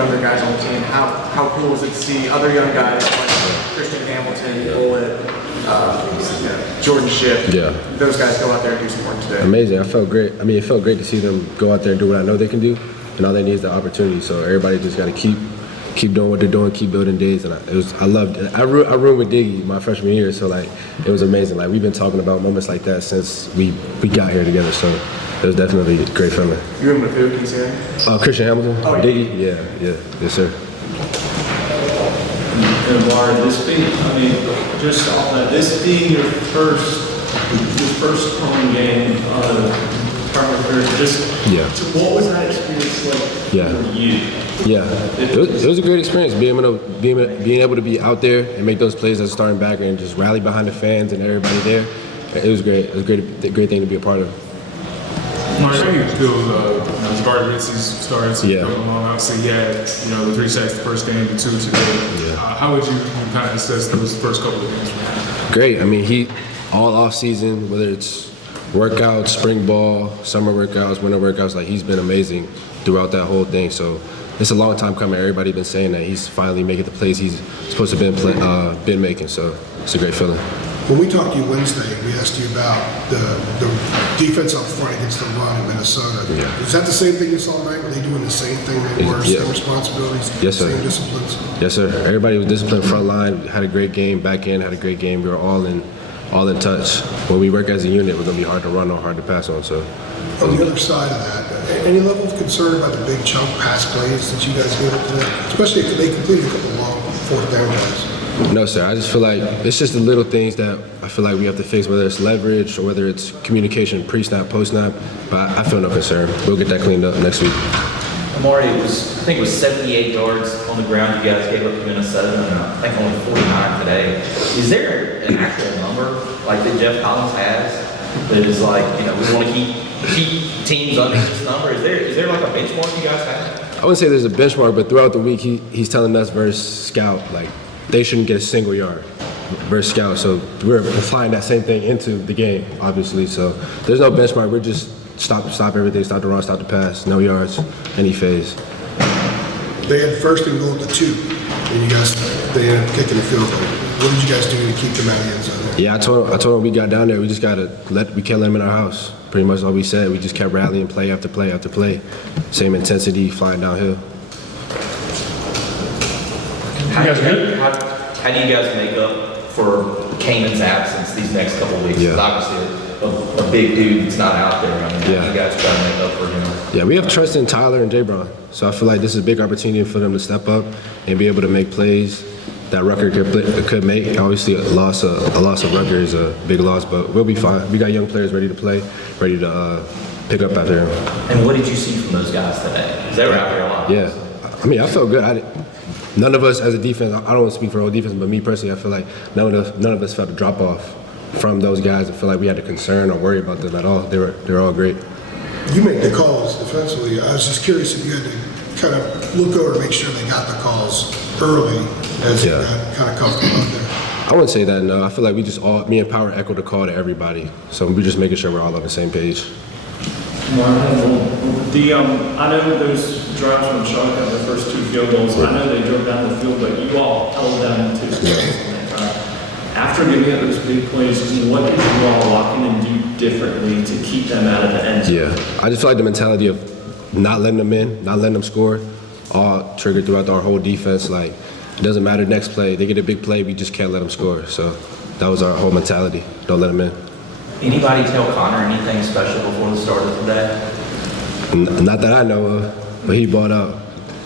younger guys on the team. How cool was it to see other young guys like Christian Hamilton, Bullet, Jordan Shipp, those guys go out there and do some work today? Amazing. I felt great. I mean, it felt great to see them go out there and do what I know they can do, and all they need is the opportunity. So everybody just got to keep doing what they're doing, keep building days, and I loved it. I roomed with Diggy my freshman year, so like it was amazing. Like we've been talking about moments like that since we got here together. So it was definitely a great feeling. You roomed with who? Can you say? Christian Hamilton, Diggy. Yeah, yes sir. And Amare, this being, I mean, just off that, this being your first home game what was that experience like for you? Yeah, it was a great experience being able to be out there and make those plays as a starting backer and just rally behind the fans and everybody there. It was great. It was a great thing to be a part of. Mark, how do you feel regarding Ritzy's starts? Obviously, he had the 3 sacks the first game, the 2 today. How would you kind of assess those first couple of games for him? Great. I mean, he all off season, whether it's workouts, spring ball, summer workouts, winter workouts, like he's been amazing throughout that whole thing. So it's a long time coming. Everybody been saying that he's finally making the plays he's supposed to have been making. So it's a great feeling. When we talked to you Wednesday, we asked you about the defense up front against the run in Minnesota. Yeah. Is that the same thing you saw tonight? Were they doing the same thing they were, same responsibilities, yes, sir. Same disciplines? Yes, sir. Everybody was disciplined front line, had a great game, back end had a great game. We were all in touch. When we work as a unit, we're going to be hard to run on, hard to pass on. So, on the other side of that, any level of concern about the big chunk pass plays that you guys gave up today? Especially if they completed a couple long fourth down plays. No, sir. I just feel like it's just the little things that I feel like we have to fix, whether it's leverage or whether it's communication pre-snap, post-snap. But I feel no concern. We'll get that cleaned up next week. Amare, I think it was 78 yards on the ground you guys gave up to Minnesota, and I think only 49 today. Is there an actual number like that Jeff Collins has that is like, we want to keep teams under this number? Is there like a benchmark you guys have? I wouldn't say there's a benchmark, but throughout the week he's telling us versus scout like they shouldn't get a single yard versus scout. So we're applying that same thing into the game, obviously. So there's no benchmark. We're just stop everything, stop the run, stop the pass, no yards, any phase. They had first and goal at the 2, and they ended up kicking the field goal. What did you guys do to keep them out of the end zone? Yeah, I told him we got down there, we just we can't let them in our house. Pretty much all we said. We just kept rallying play after play after play. Same intensity, flying downhill. How do you guys make up for Kanan's absence these next couple of weeks? Yeah. Obviously, a big dude that's not out there. I mean, how do you guys try to make up for him? Yeah, we have trust in Tyler and J-Bron. So I feel like this is a big opportunity for them to step up and be able to make plays that Rucker could make. Obviously, a loss of Rucker is a big loss, but we'll be fine. We got young players ready to play, ready to pick up after him. And what did you see from those guys today? Because they were out there a lot. Yeah, I mean, I felt good. None of us as a defense, I don't want to speak for the whole defense, but me personally, I feel like none of us felt a drop off from those guys. I feel like we had to concern or worry about them at all. They were all great. You make the calls defensively. I was just curious if you had to kind of look over to make sure they got the calls early as you got kind of comfortable out there. I wouldn't say that, no. I feel like me and Power echoed the call to everybody. So we're just making sure we're all on the same page. I know those drives from Charlotte got their first 2 field goals. I know they drove down the field, but you all held them to 2 scores. After giving up those big plays, what did you all lock in and do differently to keep them out of the end zone? Yeah, I just feel like the mentality of not letting them in, not letting them score, all triggered throughout our whole defense. Like, it doesn't matter next play. They get a big play, we just can't let them score. So that was our whole mentality. Don't let them in. Anybody tell Connor anything special before the start of today? Not that I know of, but he bought out.